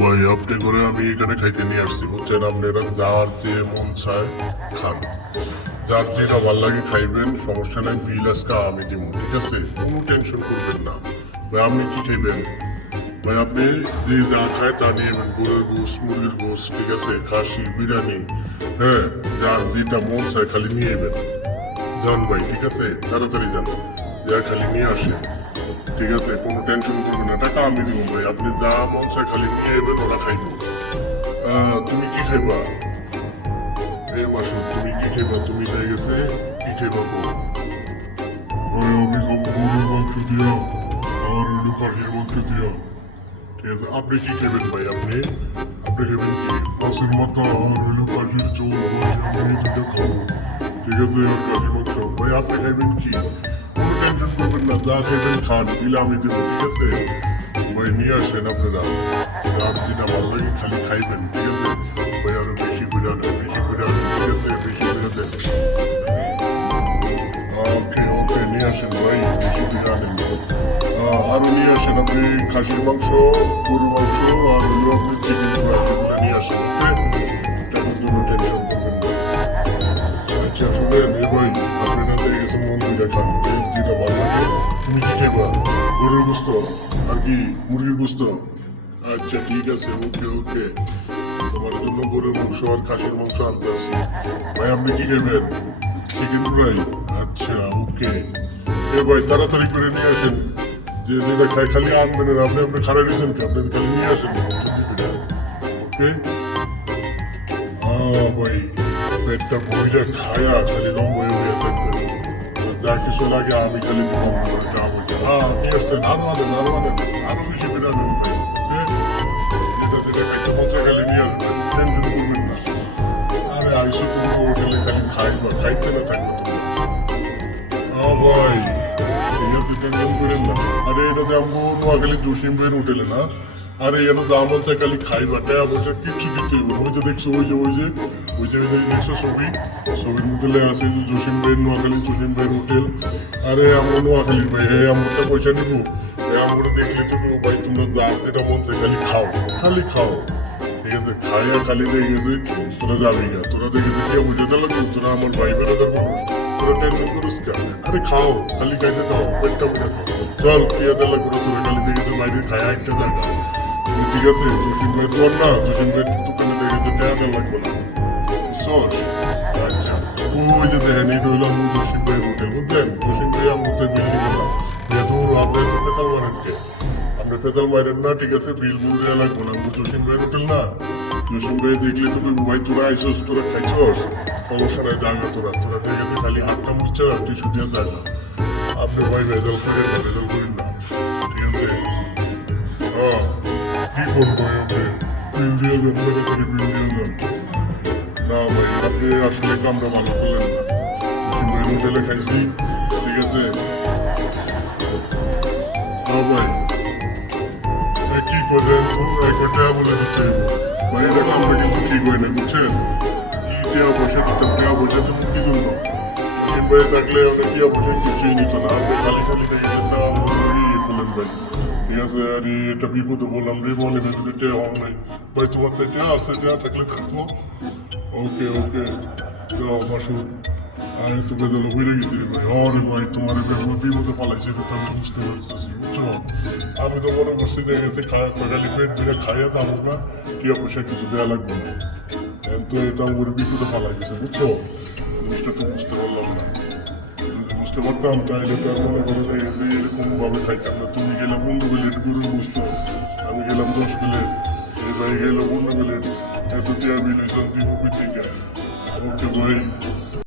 ভাই আপনি করে আমি এখানে খাইতে নিয়ে আসছি বুঝছেন, আপনারা যার যে মন চায় খান, যার যেটা ভাল লাগে খাইবেন, সমস্যা নাই। বিল আজকে আমি দিব, ঠিক আছে? কোনো টেনশন করবেন না। ভাই আপনি কি খাইবেন? ভাই আপনি যে যা খায় তা নিয়ে নেবেন, গরুর গোস, মুরগির গোস, ঠিক আছে, খাসি, বিরিয়ানি, হ্যাঁ, যার যেটা মন চায় খালি নিয়ে নেবেন। যান ভাই, ঠিক আছে, তাড়াতাড়ি যান, যা খালি নিয়ে আসেন, ঠিক আছে? কোনো টেনশন করবেন না, টাকা আমি দিব ভাই, আপনি যা মন চায় খালি নিয়ে নেবেন, ওরা খাইব। তুমি কি খাইবা? এ মাসুদ, তুমি কি খাইবা? তুমি খাই গেছে, কি খাইবা গো? ভাই আমি খাবো গরুর মাংস দিয়া আর হইলো খাসির মাংস দিয়া, ঠিক আছে? আপনি কি খাবেন ভাই? আপনি আপনি খাবেন কি? মাছের মাথা আর হইলো খাসির ঝোল, ভাই আমি এই দুটো খাবো, ঠিক আছে? আর খাসির মাংস। ভাই আপনি খাইবেন কি? কোনো টেনশন করবেন না, যা খাইবেন খান, দিলে আমি দেবো, ঠিক আছে? ভাই নিয়ে আসেন আপনারা, যার যেটা ভালো লাগে খালি খাইবেন, ঠিক আছে? ভাই আরো বেশি করে আনেন, বেশি করে আনেন, ঠিক আছে? বেশি করে দেন। ওকে ওকে, নিয়ে আসেন ভাই, বেশি করে আনেন। আরো নিয়ে আসেন আপনি খাসির মাংস, গরুর মাংস আর হলো আপনি চিকেন এগুলো নিয়ে আসেন, ওকে? এটার জন্য টেনশন করবেন না। আচ্ছা শুনেন এ ভাই, আপনারা দিয়ে গেছে মন দিয়ে খান, যেটা ভালো লাগে। তুমি কি খাইবা? গরুর গোস্ত আর কি মুরগির গোস্ত? আচ্ছা ঠিক আছে, ওকে ওকে, তোমার জন্য গরুর মাংস আর খাসির মাংস আনতে আসি। ভাই আপনি কি খাইবেন? Chicken fry? আচ্ছা ওকে। এ ভাই তাড়াতাড়ি করে নিয়ে আসেন, যে যেটা খাই খালি আনবেন না, আপনি আপনি খারাপ দিয়েছেন কি? আপনি খালি নিয়ে আসেন জলদি করে, ওকে? ভাই পেটটা বইটা খায়া খালি লম্বা হয়ে থাকবেন, যা কিছু লাগে আমি খালি দিলাম, যা বলতে নিয়ে আসতেন, আরো আনেন, আরো আনেন, আরো বেশি করে আনেন ভাই, ওকে? যেটা যেটা খাইতে মজা খালি নিয়ে আসবেন, টেনশন করবেন না। আরে আইসো তুমি হোটেলে খালি খাইবা, খাইতে না থাকবে তুমি। ভাই ঠিক আছে, টেনশন করেন না। আরে এটাতে আমগো নোয়াখালী জসিম ভাইয়ের হোটেলে না? আরে এর দাম হচ্ছে খালি খাইবা, টাকা পয়সা কিচ্ছু দিতে হইব না। ওই যে দেখছো, ওই যে দেখছো ছবি, ছবির মধ্যে লেখা আছে যে জসিম ভাইয়ের, নোয়াখালী জসিম ভাইয়ের হোটেল। আরে আমরা নোয়াখালীর ভাই, হ্যাঁ আমরা তো পয়সা নিব, আমরা দেখলে তো ভাই তোমরা যার যেটা মন চাই খালি খাও, খালি খাও, ঠিক আছে? খাইয়া খালি দেখে গেছে তোরা যাবি গা, তোরা দেখে কে বুঝতে লাগবে? তোরা আমার ভাই বেড়াদার মানুষ, তোরা টেনশন করিস কেন? আরে খাও, খালি খাইতে দাও, পেটটা বুঝে খাও। চল পিয়াদের লাগবে না, তোরা খালি দেখেছে বাইরে খায়া একটা জায়গা, ঠিক আছে? জসিম ভাই তোমার না, জসিম ভাই দোকানে দেখেছে টেয়াদের লাগবে না, বুঝছস? আচ্ছা ওই যে দেখেন, এটা হইলো আমার জসিম ভাই হোটেল, বুঝছেন? জসিম ভাই আমাদের বিল্ডিং এলাম, যেহেতু আপনার পেশাল মারেন কে, আপনি পেশাল মারেন না, ঠিক আছে? বিল বুল দেওয়া লাগবে না, আমার জসিম ভাইয়ের হোটেল না। জসিম ভাই দেখলে তো কইব ভাই তোরা আইসস, তোরা খাইছস, সমস্যা নাই, জায়গা তোরা তোরা দেখেছে খালি হাতটা মুচ্ছা টিস্যু দিয়ে জায়গা। আপনি ভাই ভেজাল করেন না, ভেজাল করেন না, ঠিক আছে? কি করবো আপনি? বিল দিয়ে যান, তাড়াতাড়ি বিল দিয়ে যান। না ভাই আপনি আসলে কামটা ভালো করলেন না, জসিম ভাইয়ের হোটেলে খাইছি, ঠিক আছে? ভাই কি করেন তো একটা বলে দিতে হইব ভাই, এটা কামটা কিন্তু ঠিক হয় না, বুঝছেন? কি টিয়া পয়সা দিতাম, টিয়া পয়সা তো কি জন্য? জসিম ভাই থাকলে অনেক টিয়া পয়সা কিছুই নিত না, আপনি খালি খালি দেখে একটা ইয়ে করলেন ভাই, ঠিক আছে? আর এটা বিপদে বললাম রে, মনে ভেতরে টিয়া হওয়া নাই ভাই, তোমার তো টিয়া আছে, টিয়া থাকলে থাকো, ওকে ওকে। তো মাসুদ আমি তো বেদলে বুঝে গেছি রে ভাই, আরে ভাই তোমার বিপদে পালাইছে, এটা তো আমি বুঝতে পারতেছি, বুঝছো? আমি তো মনে করছি দেখেছে খালি পেট ভরে খাইয়া যাবো না, টিয়া পয়সা কিছু দেওয়া লাগবে না, তো এটা আমার বিপদে পালাই গেছে, বুঝছো? জিনিসটা তো বুঝতে পারলাম না, যদি বুঝতে পারতাম তাহলে তো আর মনে করে দেখেছে এরকম ভাবে খাইতাম না। তুমি গেলে 15 প্লেট গরুর বুঝতো, আমি গেলাম 10 প্লেট, এই ভাই গেল 15 প্লেট, এত টিয়া বিল হয়েছে দিব কই থেকে? ওকে ভাই।